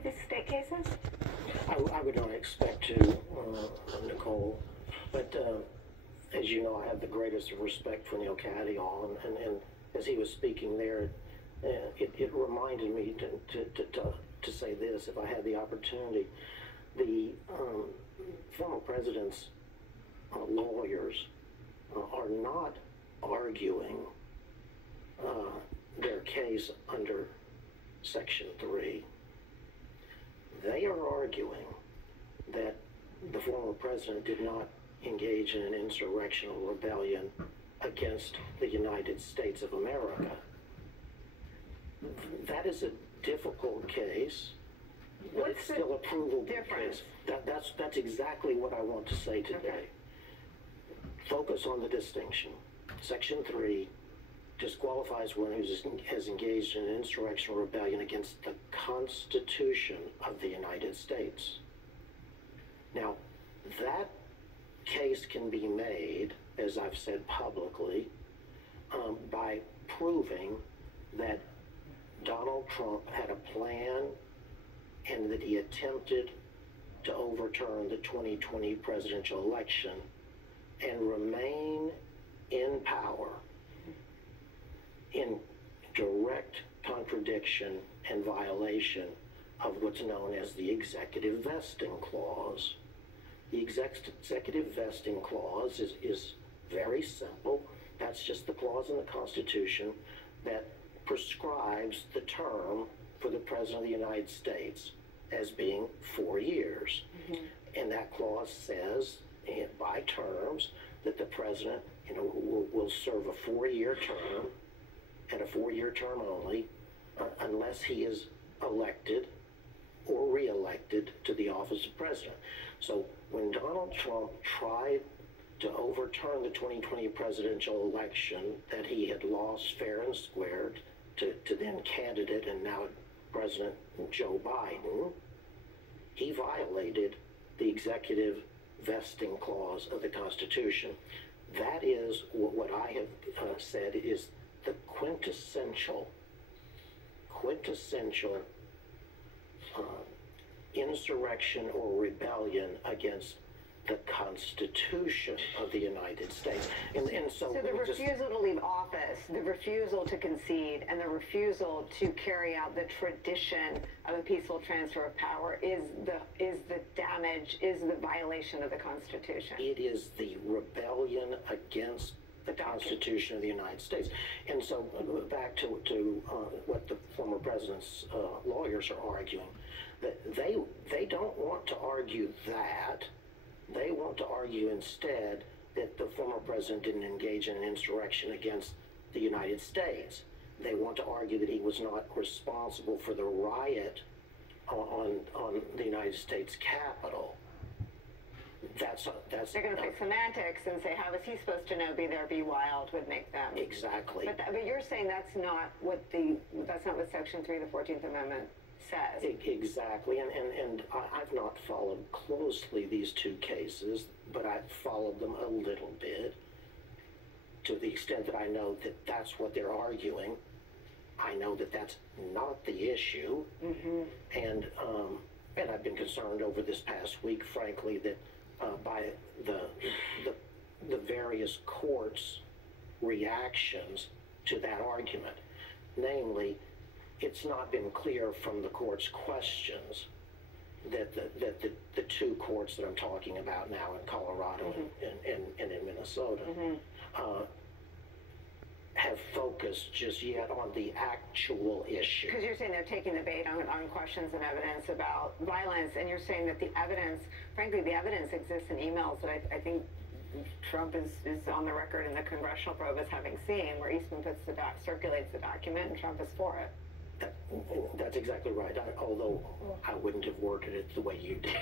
of these state cases? I would not expect to, Nicole, but as you know, I have the greatest respect for Neil Caddion, and as he was speaking there, it reminded me to say this, if I had the opportunity. The former president's lawyers are not arguing their case under Section 3. They are arguing that the former president did not engage in an insurrectional rebellion against the United States of America. That is a difficult case, but it's still a provable case. That's exactly what I want to say today. Okay. Focus on the distinction. Section 3 disqualifies one who has engaged in an insurrectional rebellion against the Constitution of the United States. Now, that case can be made, as I've said publicly, by proving that Donald Trump had a plan and that he attempted to overturn the 2020 presidential election and remain in power in direct contradiction and violation of what's known as the Executive Vesting Clause. The Executive Vesting Clause is very simple. That's just the clause in the Constitution that prescribes the term for the President of the United States as being 4 years. Mm-hmm. And that clause says, by terms, that the President will serve a 4-year term, and a 4-year term only, unless he is elected or re-elected to the office of President. So when Donald Trump tried to overturn the 2020 presidential election that he had lost fair and square to then candidate and now President Joe Biden, he violated the Executive Vesting Clause of the Constitution. That is what I have said is the quintessential insurrection or rebellion against the Constitution of the United States. And so the refusal to leave office, the refusal to concede, and the refusal to carry out the tradition of a peaceful transfer of power is the damage, is the violation of the Constitution. It is the rebellion against the Constitution of the United States. And so back to what the former president's lawyers are arguing, that they don't want to argue that. They want to argue instead that the former president didn't engage in an insurrection against the United States. They want to argue that he was not responsible for the riot on the United States Capitol. That's they're going to play semantics and say, how was he supposed to know? Be there, be wild would make them exactly. But you're saying that's not what Section 3 of the 14th Amendment says. Exactly, and I've not followed closely these two cases, but I've followed them a little bit to the extent that I know that that's what they're arguing. I know that that's not the issue, mm-hmm. and I've been concerned over this past week, frankly, that by the various courts' reactions to that argument, namely, it's not been clear from the court's questions that the two courts that I'm talking about now in Colorado mm-hmm. and in Minnesota mm-hmm. Have focused just yet on the actual issue. Because you're saying they're taking the bait on questions and evidence about violence, and you're saying that the evidence, frankly, the evidence exists in emails that I think Trump is on the record in the congressional probe as having seen, where Eastman circulates the document and Trump is for it. That's exactly right, although I wouldn't have worded it the way you did.